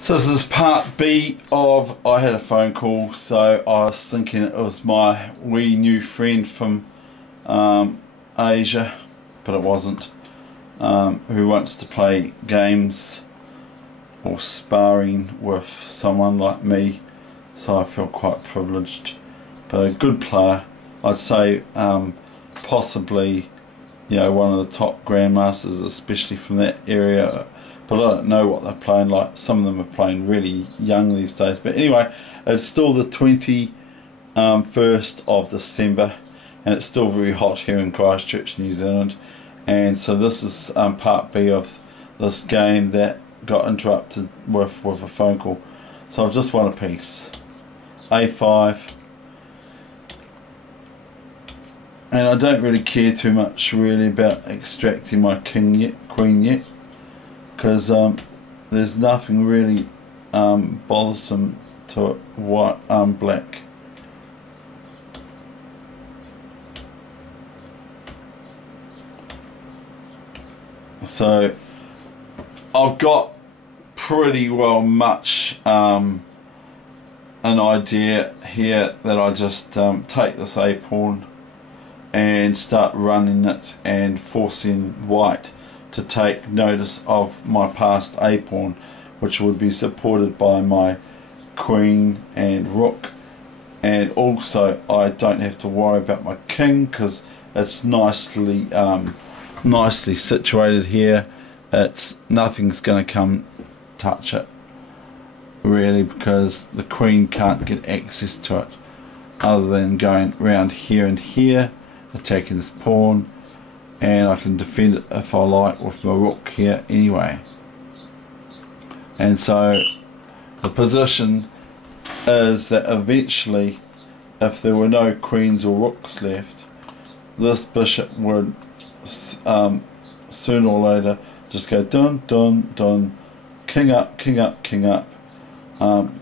So this is part B of I had a phone call, so I was thinking it was my wee new friend from Asia, but it wasn't, who wants to play games or sparring with someone like me, so I feel quite privileged. But a good player, I'd say, possibly, you know, one of the top grandmasters, especially from that area. But I don't know what they're playing like. Some of them are playing really young these days. But anyway, it's still the 21st of December, and it's still very hot here in Christchurch, New Zealand. And so this is part B of this game that got interrupted with a phone call. So I've just won a piece. A5. And I don't really care too much really about extracting my queen yet. Because there's nothing really bothersome to it, black. So I've got pretty well much an idea here that I just take this A pawn and start running it and forcing white to take notice of my passed A pawn, which would be supported by my queen and rook, and also I don't have to worry about my king because it's nicely situated here. Nothing's going to come touch it really, because the queen can't get access to it other than going round here and here, attacking this pawn. And I can defend it if I like with my rook here anyway. And so the position is that eventually, if there were no queens or rooks left, this bishop would sooner or later just go dun dun dun, king up, king up, king up,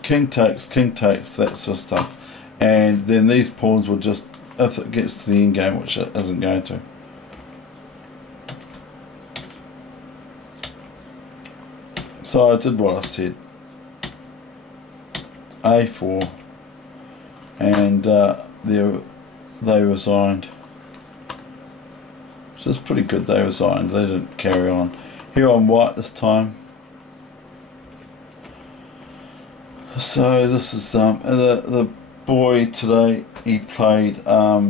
king takes, that sort of stuff. And then these pawns will just, if it gets to the end game, which it isn't going to. So I did what I said. A4, and they resigned, which is pretty good. They resigned, they didn't carry on. Here on white this time. So this is the boy today. He played a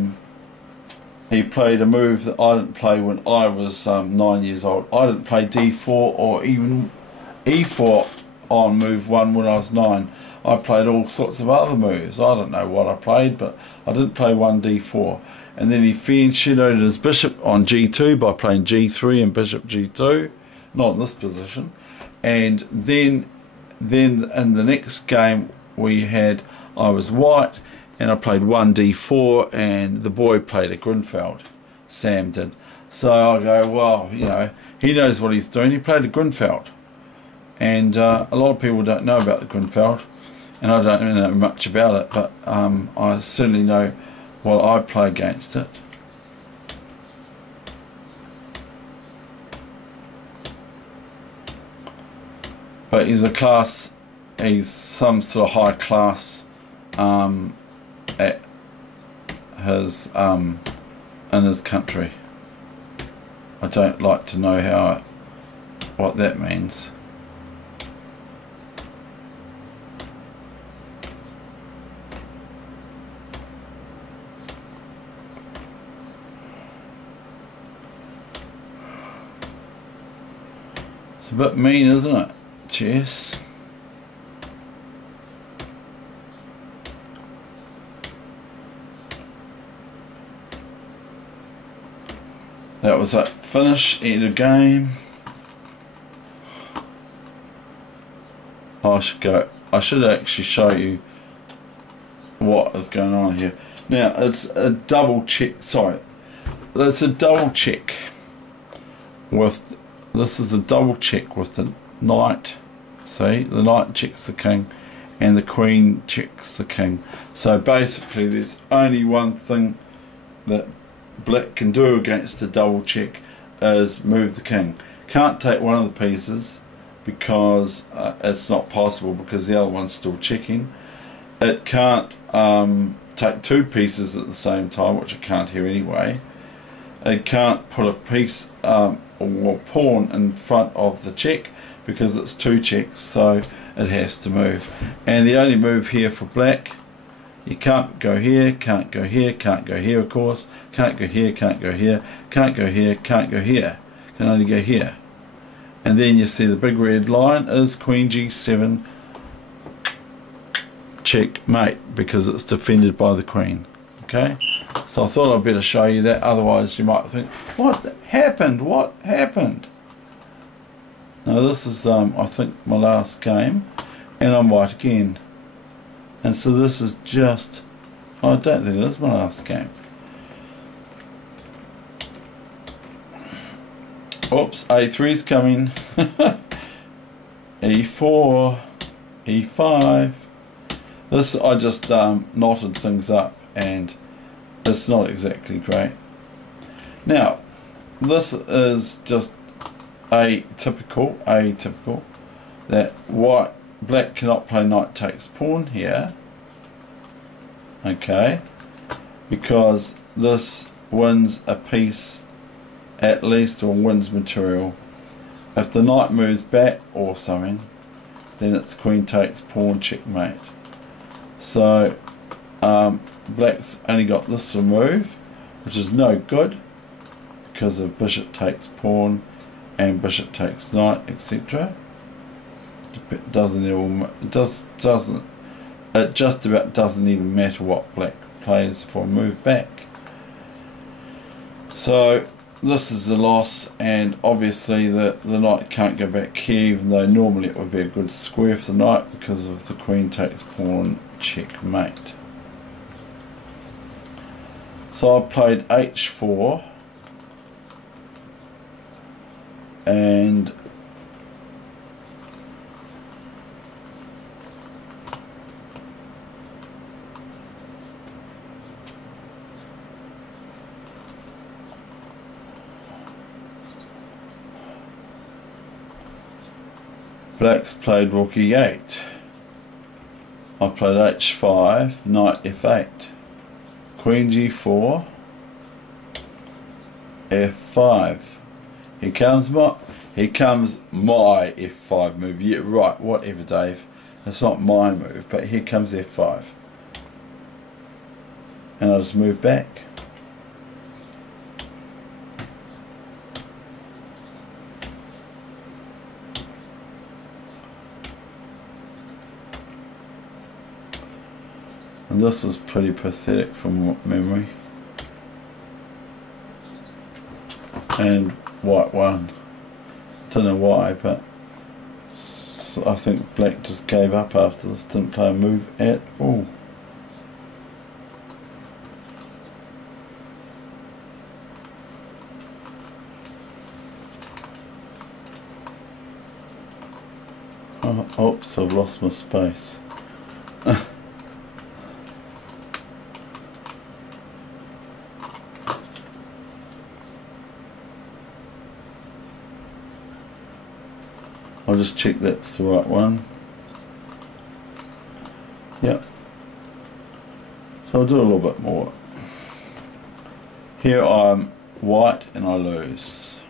move that I didn't play when I was 9 years old. I didn't play D4 or even E4 on move 1 when I was 9. I played all sorts of other moves. I don't know what I played, but I didn't play 1D4. And then he shadowed his bishop on G2 by playing G3 and bishop G2, not in this position. And then in the next game I was white, and I played 1D4, and the boy played a Grunfeld. Sam did. So I go, well, you know, he knows what he's doing. He played a Grunfeld. And a lot of people don't know about the Grunfeld, and I don't know much about it, but I certainly know what I play against it. But he's some sort of high class at his in his country. I don't like to know what that means. It's a bit mean, isn't it? Chess. That was it. Finish, end of game. I should actually show you what is going on here. Now it's a double check. Sorry, it's a double check with. This is a double check with the knight. See, the knight checks the king and the queen checks the king. So basically there's only one thing that black can do against a double check, is move the king. Can't take one of the pieces, because it's not possible, because the other one's still checking. It can't take two pieces at the same time, which it can't here anyway. It can't put a piece or pawn in front of the check because it's two checks, so it has to move. And the only move here for black, you can't go here, can't go here, can't go here, of course, can't go here, can't go here, can't go here, can't go here, can only go here. And then you see the big red line is Queen G7 checkmate, because it's defended by the Queen. Okay, so I thought I'd better show you that, otherwise you might think, what happened, what happened? Now this is I think my last game, and I'm white again. And so this is just, I don't think it is my last game. Oops, A3's coming. E4, E5. This, I just knotted things up, and it's not exactly great. Now, this is just atypical, that black cannot play knight takes pawn here. Okay, because this wins a piece at least, or wins material. If the knight moves back or something, then it's queen takes pawn checkmate. So black's only got this remove, which is no good because of bishop takes pawn and bishop takes knight, etc. It just about doesn't even matter what black plays for a move back. So this is the loss, and obviously the knight can't go back here, even though normally it would be a good square for the knight because of the queen takes pawn checkmate. So I played h4, and black's played rook e8. I played h5, knight f8, queen g4, f5. Here comes my f5 move. Yeah, right, whatever, Dave. It's not my move, but here comes f5. And I'll just move back. And this was pretty pathetic from memory. And white won. Don't know why, but I think black just gave up after this, didn't play a move at all. Oh, oops, I've lost my space. I'll just check that's the right one. Yep. So I'll do a little bit more. Here I'm white and I lose.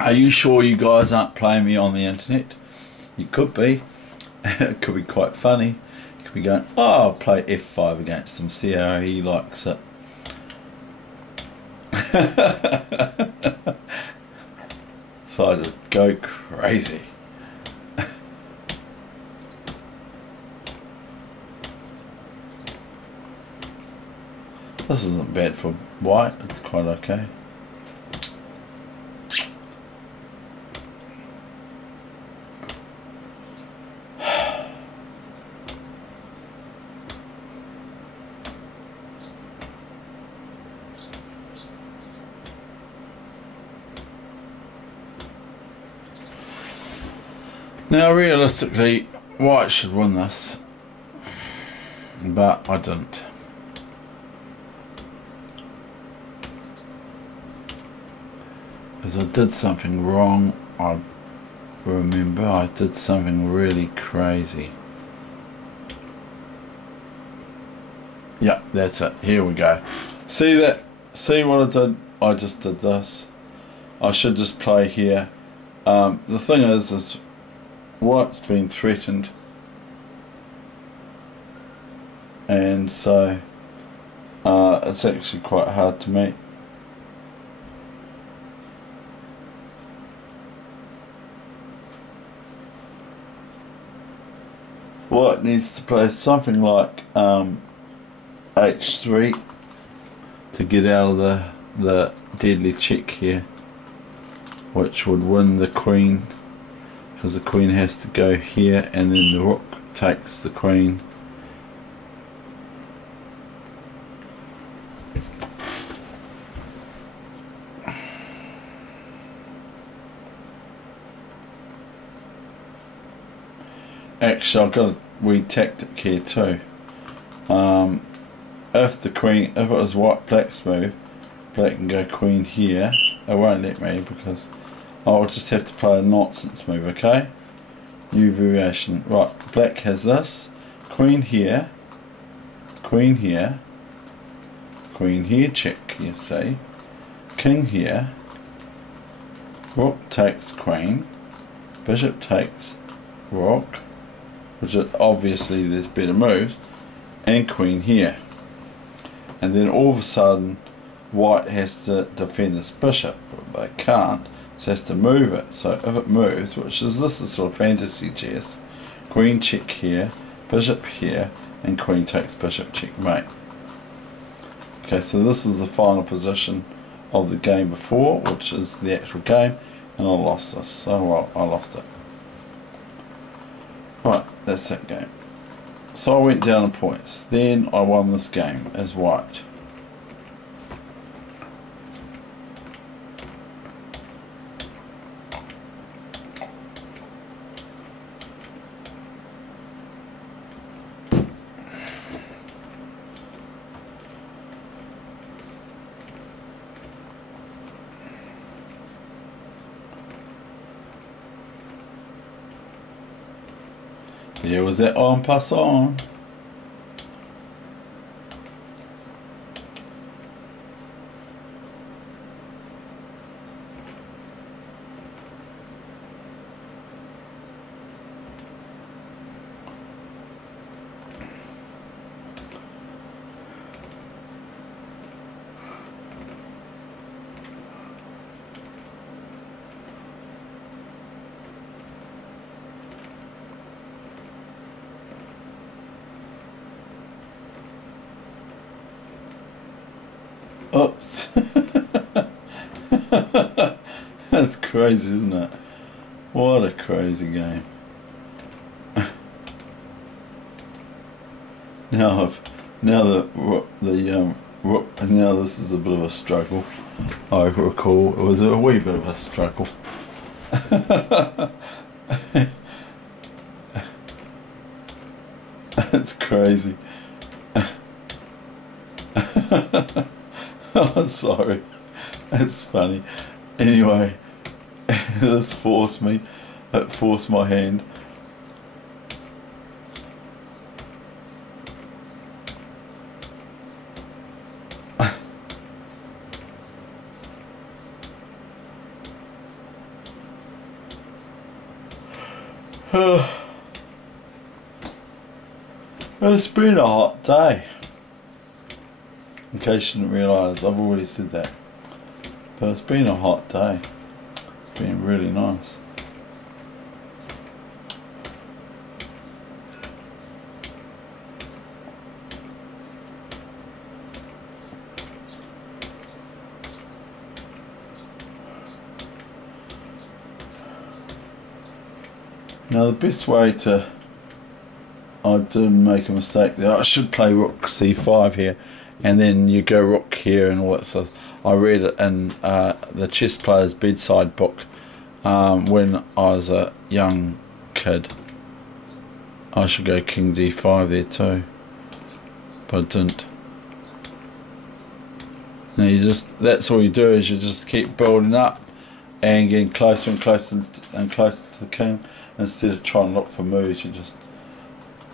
Are you sure you guys aren't playing me on the internet? You could be. It could be quite funny. Be going, oh, I'll play f5 against him, see how he likes it. So I just go crazy. This isn't bad for white, it's quite okay. Now realistically, white should win this, but I didn't. because I did something wrong. I remember I did something really crazy. Yeah, that's it. Here we go. See that? See what I did? I just did this. I should just play here. The thing is white's been threatened, and so it's actually quite hard to meet. White needs to play something like h3 to get out of the deadly check here, which would win the queen, because the queen has to go here and then the rook takes the queen. Actually, I've got a wee tactic here too. If it was black's move, black can go queen here. It won't let me because I'll just have to play a nonsense move, okay? New variation. Right, black has this. Queen here. Queen here. Queen here, check, you see. King here. Rook takes queen. Bishop takes rook. Which is obviously there's better moves. And queen here. And then all of a sudden white has to defend this bishop, but they can't, so has to move it. So if it moves, this is sort of fantasy chess, queen check here, bishop here, and queen takes bishop checkmate. Okay, so this is the final position of the game before, which is the actual game, and I lost this. So well, I lost it. Right, that's that game. So I went down in points. Then I won this game as white. There was that en passant. Oops. That's crazy, isn't it? What a crazy game. Now this is a bit of a struggle. I recall it was a wee bit of a struggle. That's crazy. Oh, sorry. It's funny. Anyway, this forced me. It forced my hand. It's been a hot day. In case you didn't realise, I've already said that. But it's been a hot day. It's been really nice. Now the best way to... I did make a mistake there. I should play rook c5 here. And then you go rook here and all that stuff. I read it in the Chess Player's Bedside book when I was a young kid. I should go king d5 there too, but I didn't. Now that's all you do is you just keep building up and getting closer and closer and closer to the king. Instead of trying to look for moves,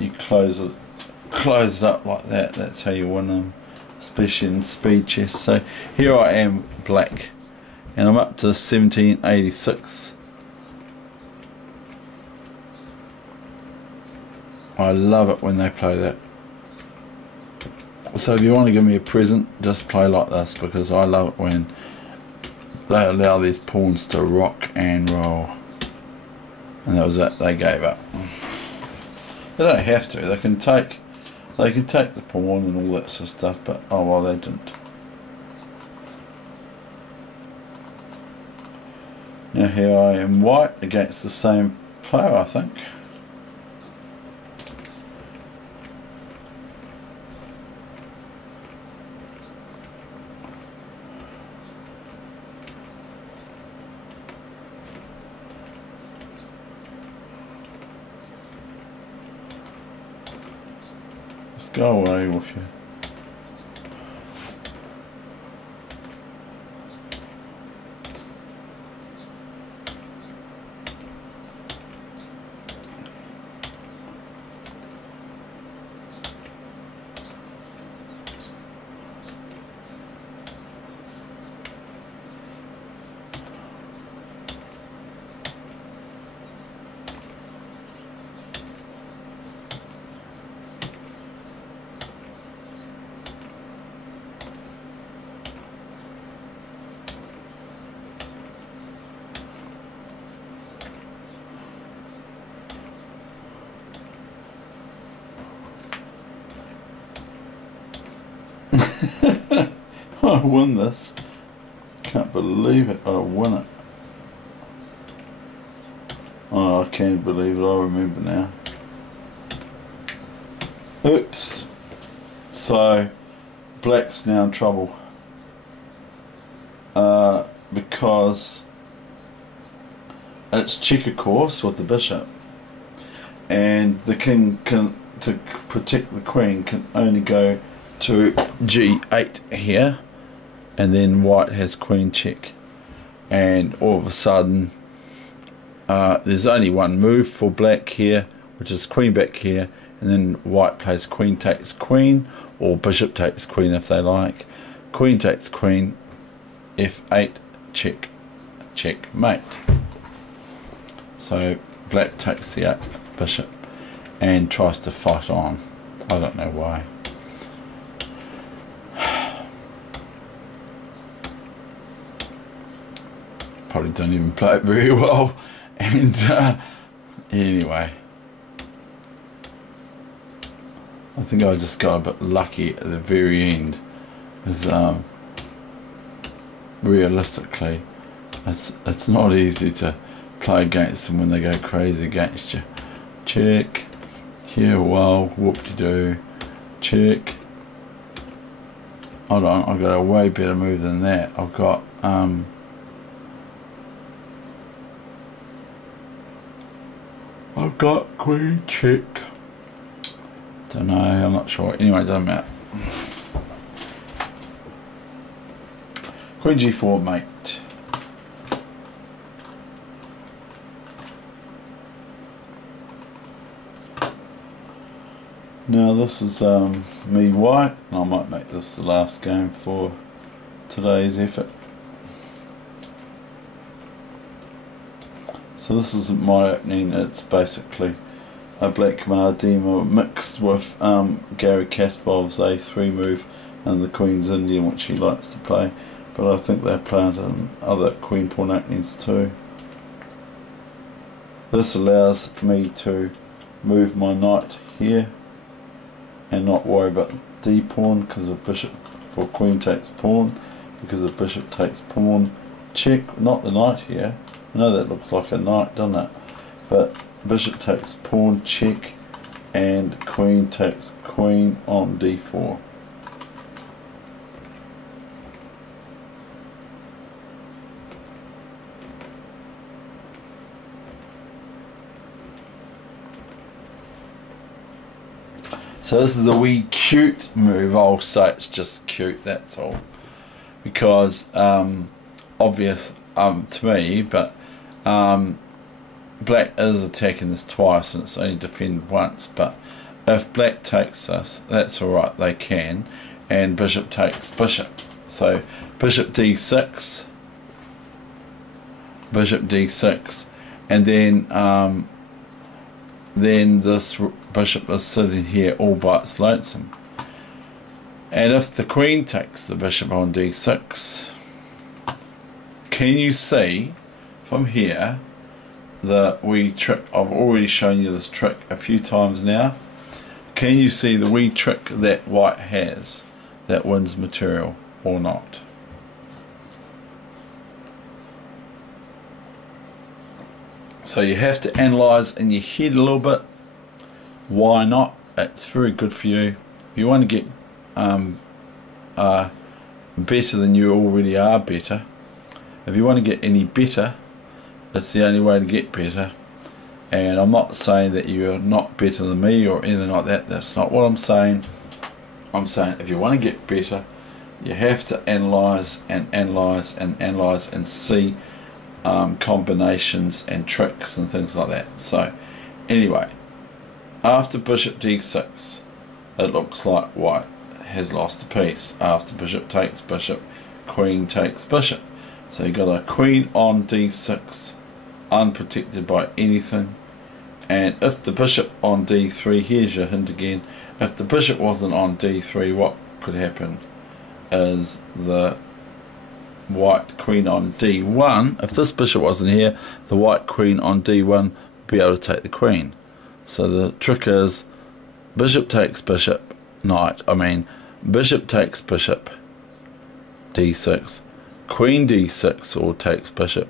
you close it up like that. That's how you win them, especially in speed chess. So here I am, black, and I'm up to 1786. I love it when they play that. So if you want to give me a present, just play like this, because I love it when they allow these pawns to rock and roll. And that was it, they gave up. They don't have to, they can take the pawn and all that sort of stuff, but oh well, they didn't. Now here I am, white against the same player, I think. Go away with you. I won this. Can't believe it. I won it. Oh, I can't believe it. I remember now. Oops. So, black's now in trouble. Because it's check, of course, with the bishop. And the king can, to protect the queen, can only go to g8 here, and then white has queen check, and all of a sudden there's only one move for black here, which is queen back here, and then white plays queen takes queen, or bishop takes queen if they like. Queen takes queen, f8, check, checkmate. So black takes the bishop and tries to fight on. I don't know why. Probably don't even play it very well, and anyway, I think I just got a bit lucky at the very end, as realistically it's not easy to play against them when they go crazy against you. Check here, well, whoop-de-doo, check. Hold on, I've got a way better move than that. I've got queen check. Don't know, I'm not sure. Anyway, it doesn't matter. Queen g4, mate. Now this is me white, and I might make this the last game for today's effort. So this isn't my opening, it's basically a black Mardima mixed with Gary Kasparov's A3 move and the Queen's Indian, which he likes to play, but I think they're playing in other queen pawn openings too. This allows me to move my knight here and not worry about D pawn, because a bishop for queen takes pawn, because a bishop takes pawn, check, not the knight here. I know that looks like a knight, doesn't it? But bishop takes pawn, check, and queen takes queen on d4. So this is a wee cute move. I'll say it's just cute, that's all. Because to me, but black is attacking this twice and it's only defended once. But if black takes this, that's alright, they can, and bishop takes bishop. So bishop d6, bishop d6, and then this bishop is sitting here all by its lonesome. And if the queen takes the bishop on d6, can you see from here the wee trick? I've already shown you this trick a few times now. Can you see the wee trick that white has that wins material or not? So you have to analyse in your head a little bit. Why not? It's very good for you. If you want to get better than you already are better, if you want to get any better, it's the only way to get better. And I'm not saying that you're not better than me or anything like that. That's not what I'm saying. I'm saying if you want to get better, you have to analyse and analyse and analyse and see combinations and tricks and things like that. So anyway, after bishop d6, it looks like white has lost a piece. After bishop takes bishop, queen takes bishop. So you got a queen on d6, unprotected by anything. And if the bishop on d3, here's your hint again, if the bishop wasn't on d3, what could happen is the white queen on d1, if this bishop wasn't here, the white queen on d1 would be able to take the queen. So the trick is bishop takes bishop, bishop takes bishop, d6, queen d6 or takes bishop,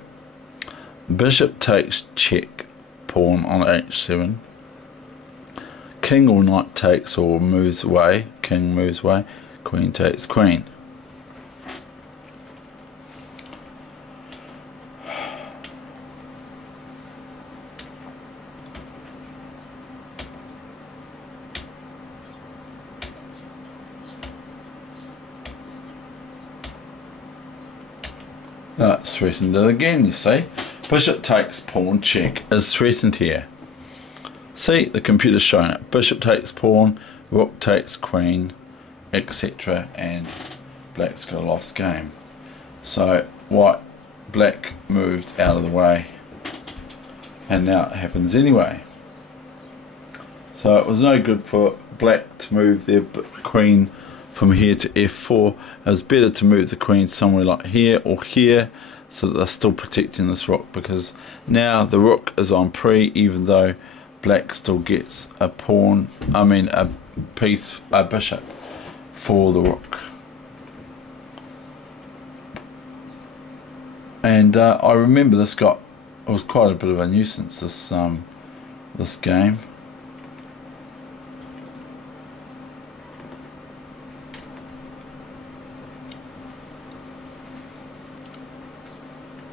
bishop takes check, pawn on h7, king or knight takes or moves away, king moves away, queen takes queen. That's threatened again, you see. Bishop takes pawn check is threatened here. See, the computer's showing it. Bishop takes pawn, rook takes queen, etc. And black's got a lost game. So black moved out of the way. And now it happens anyway. So it was no good for black to move their queen from here to f4. It was better to move the queen somewhere like here or here, so that they're still protecting this rook, because now the rook is on pre, even though black still gets a pawn, a piece, a bishop for the rook. And I remember it was quite a bit of a nuisance, this game.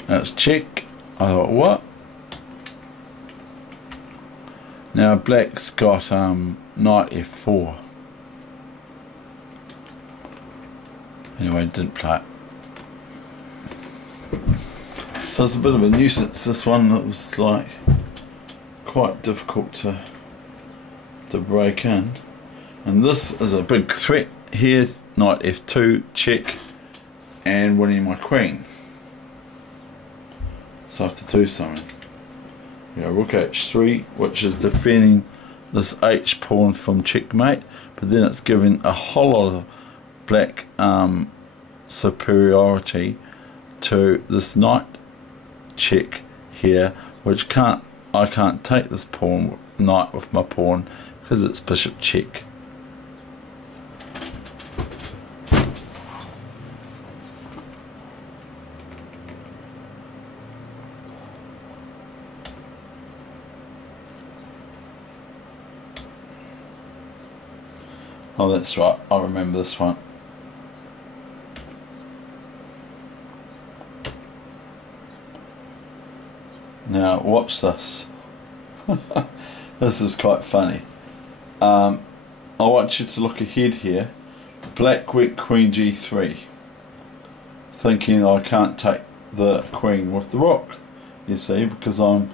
That's check. I thought, what? Now black's got knight f4. Anyway, didn't play it. So it's a bit of a nuisance, this one. That was like quite difficult to break in. And this is a big threat here. Knight f2, check, and winning my queen. So I have to do something. Rook h3, which is defending this h pawn from checkmate, but then it's giving a whole lot of black superiority to this knight check here, which I can't take this knight with my pawn because it's bishop check. Oh, that's right, I remember this one. Now watch this. This is quite funny. I want you to look ahead here. Black went queen g3, thinking I can't take the queen with the rook, you see, because the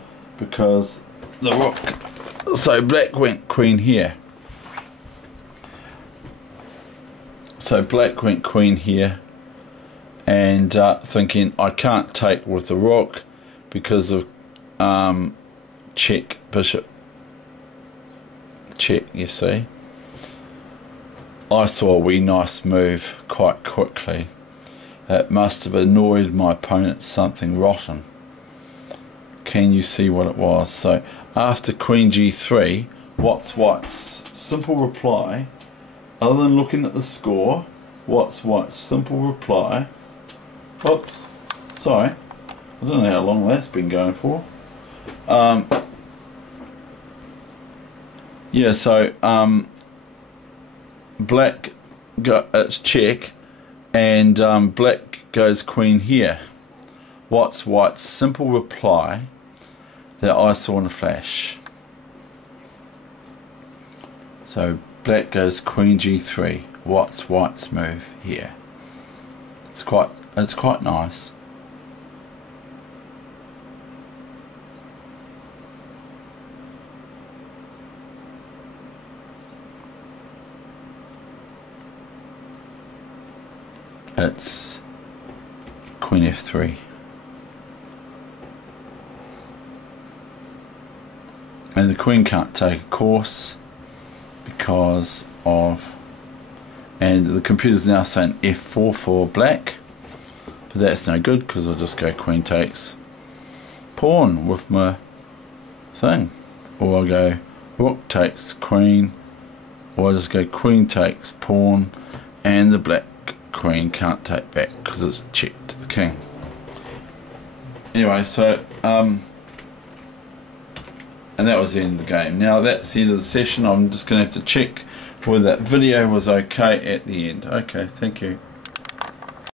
rook, so black went queen here, so black went queen here, and thinking I can't take with the rook because of check, bishop check, you see. I saw a wee nice move quite quickly. It must have annoyed my opponent something rotten. Can you see what it was? So after queen g3, what's white's simple reply, other than looking at the score, what's white's simple reply, oops, sorry, I don't know how long that's been going for. Yeah, so black it's check, and black goes queen here. What's white's simple reply that I saw in a flash? So black goes queen g3. What's white's move here? It's quite nice. It's queen f3, and the queen can't take a course because of, and the computer's now saying f4 for black, but that's no good because I'll just go queen takes pawn with my thing, or I'll go rook takes queen, or I'll just go queen takes pawn, and the black queen can't take back because it's checked to the king. Anyway, so and that was the end of the game. Now that's the end of the session. I'm just going to have to check whether that video was okay at the end. Okay, thank you.